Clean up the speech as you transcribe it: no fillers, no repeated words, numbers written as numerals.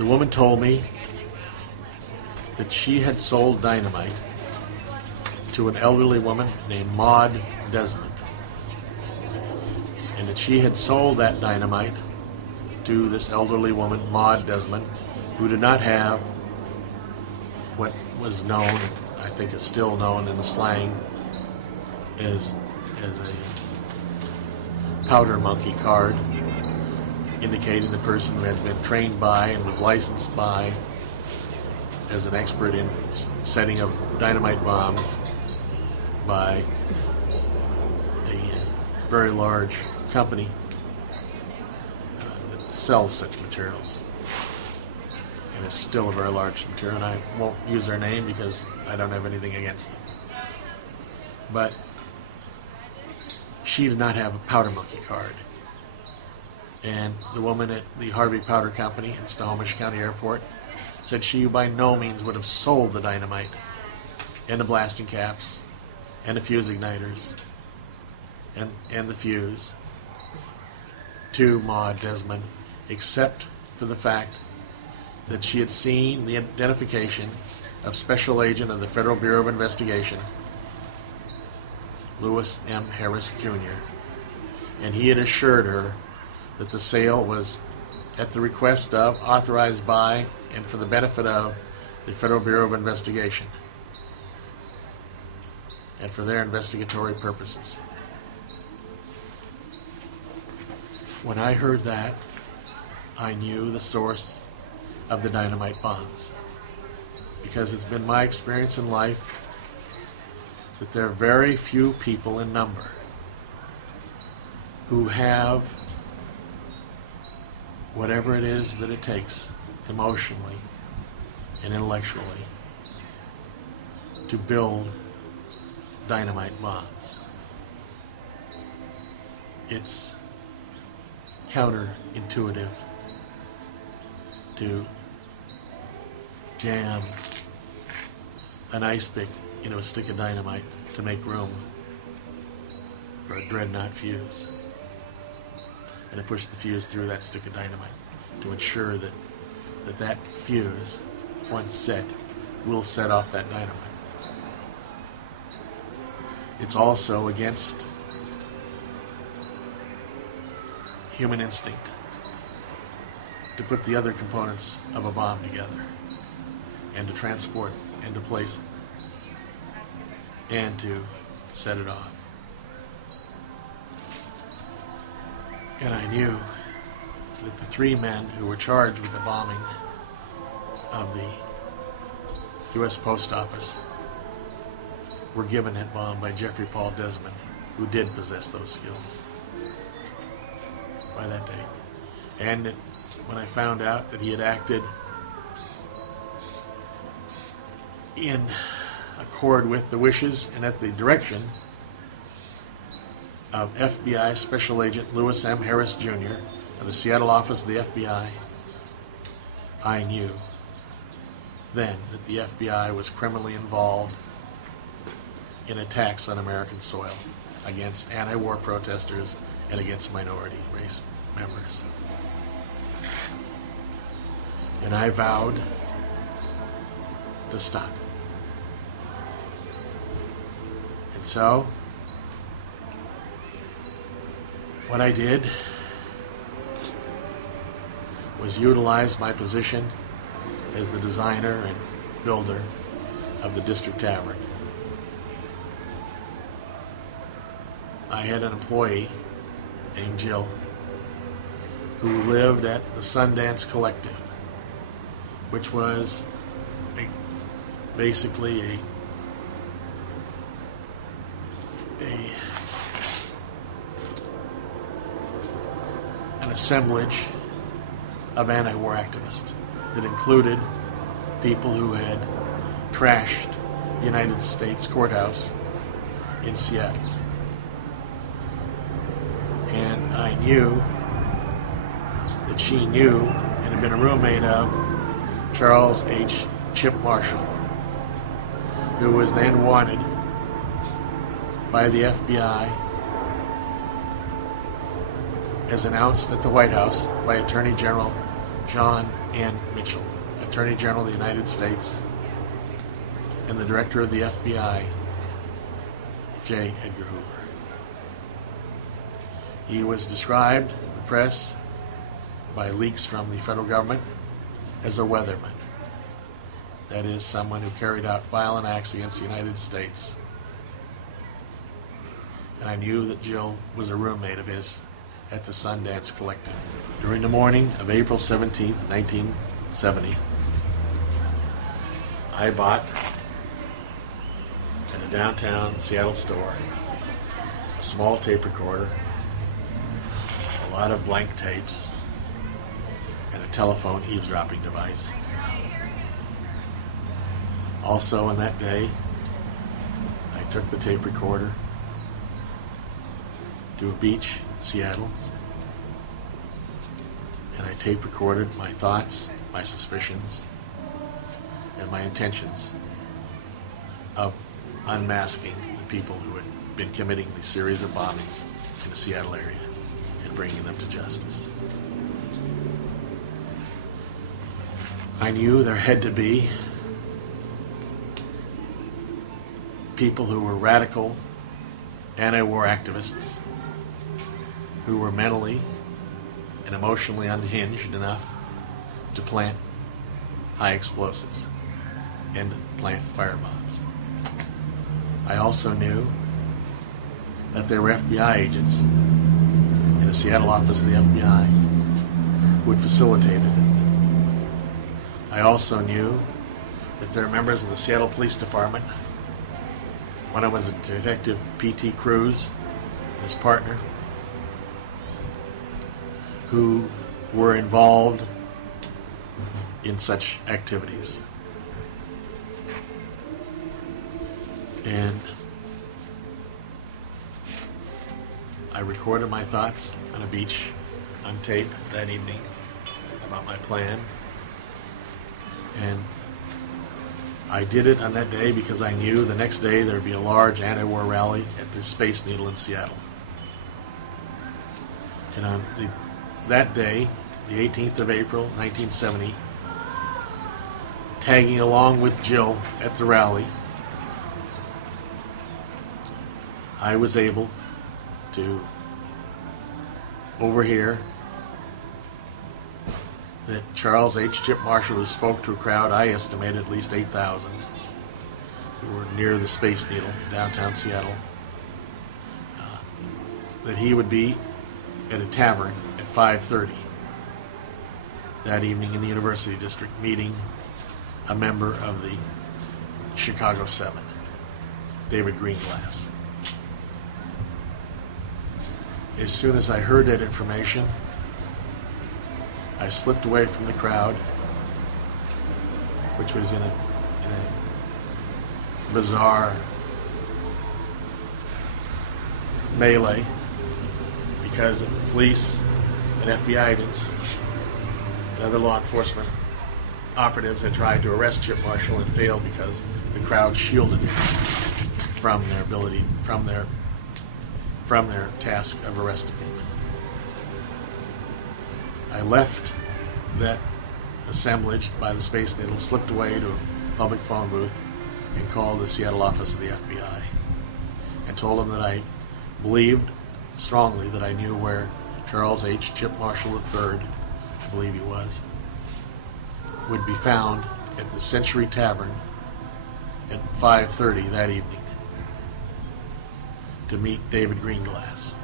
The woman told me that she had sold dynamite to an elderly woman named Maud Desmond, and that she had sold that dynamite to this elderly woman, Maud Desmond, who did not have what was known, I think is still known in the slang, as a powder monkey card, indicating the person who had been trained by and was licensed by as an expert in setting of dynamite bombs by a very large company that sells such materials, and is still a very large material, and I won't use their name because I don't have anything against them. But she did not have a powder monkey card, and the woman at the Harvey Powder Company in Snohomish County Airport said she by no means would have sold the dynamite and the blasting caps and the fuse igniters and the fuse to Maud Desmond, except for the fact that she had seen the identification of Special Agent of the Federal Bureau of Investigation, Lewis M. Harris, Jr., and he had assured her that the sale was at the request of, authorized by, and for the benefit of the Federal Bureau of Investigation and for their investigatory purposes. When I heard that, I knew the source of the dynamite bombs, because it's been my experience in life that there are very few people in number who have whatever it is that it takes emotionally and intellectually to build dynamite bombs. It's counterintuitive to jam an ice pick into a stick of dynamite to make room for a dreadnought fuse, and to push the fuse through that stick of dynamite to ensure that that fuse, once set, will set off that dynamite. It's also against human instinct to put the other components of a bomb together and to transport it and to place it and to set it off. And I knew that the three men who were charged with the bombing of the U.S. Post Office were given that bomb by Jeffrey Paul Desmond, who did possess those skills by that date. And when I found out that he had acted in accord with the wishes and at the direction of FBI Special Agent Lewis M. Harris, Jr. of the Seattle office of the FBI, I knew then that the FBI was criminally involved in attacks on American soil against anti-war protesters and against minority race members. And I vowed to stop it. And so, what I did was utilize my position as the designer and builder of the District Tavern. I had an employee named Jill who lived at the Sundance Collective, which was basically an assemblage of anti-war activists that included people who had trashed the United States courthouse in Seattle. And I knew that she knew and had been a roommate of Charles H. Chip Marshall, who was then wanted by the FBI as announced at the White House by Attorney General John N. Mitchell, Attorney General of the United States, and the Director of the FBI, J. Edgar Hoover. He was described in the press by leaks from the federal government as a weatherman. That is, someone who carried out violent acts against the United States. And I knew that Jill was a roommate of his at the Sundance Collective. During the morning of April 17, 1970, I bought at a downtown Seattle store a small tape recorder, a lot of blank tapes, and a telephone eavesdropping device. Also on that day, I took the tape recorder to a beach in Seattle, and I tape recorded my thoughts, my suspicions, and my intentions of unmasking the people who had been committing these series of bombings in the Seattle area and bringing them to justice. I knew there had to be people who were radical anti-war activists who were mentally and emotionally unhinged enough to plant high explosives and plant firebombs. I also knew that there were FBI agents in the Seattle office of the FBI who had facilitated it. I also knew that there were members of the Seattle Police Department. One of them was a Detective P.T. Cruz and his partner, who were involved in such activities. And I recorded my thoughts on a beach on tape that evening about my plan. And I did it on that day because I knew the next day there would be a large anti-war rally at the Space Needle in Seattle. And on that day, the 18th of April, 1970, tagging along with Jill at the rally, I was able to overhear that Charles H. Chip Marshall, who spoke to a crowd I estimated at least 8,000, who were near the Space Needle, downtown Seattle, that he would be at a tavern at 5:30 that evening in the University District, meeting a member of the Chicago 7, David Greenglass. As soon as I heard that information, I slipped away from the crowd, which was in a bizarre melee, because police and FBI agents and other law enforcement operatives had tried to arrest Chip Marshall and failed because the crowd shielded him from their ability, from their task of arresting him. I left that assemblage by the Space Needle, slipped away to a public phone booth, and called the Seattle office of the FBI and told them that I believed strongly that I knew where Charles H. Chip Marshall III, I believe he was, would be found at the Century Tavern at 5:30 that evening to meet David Greenglass.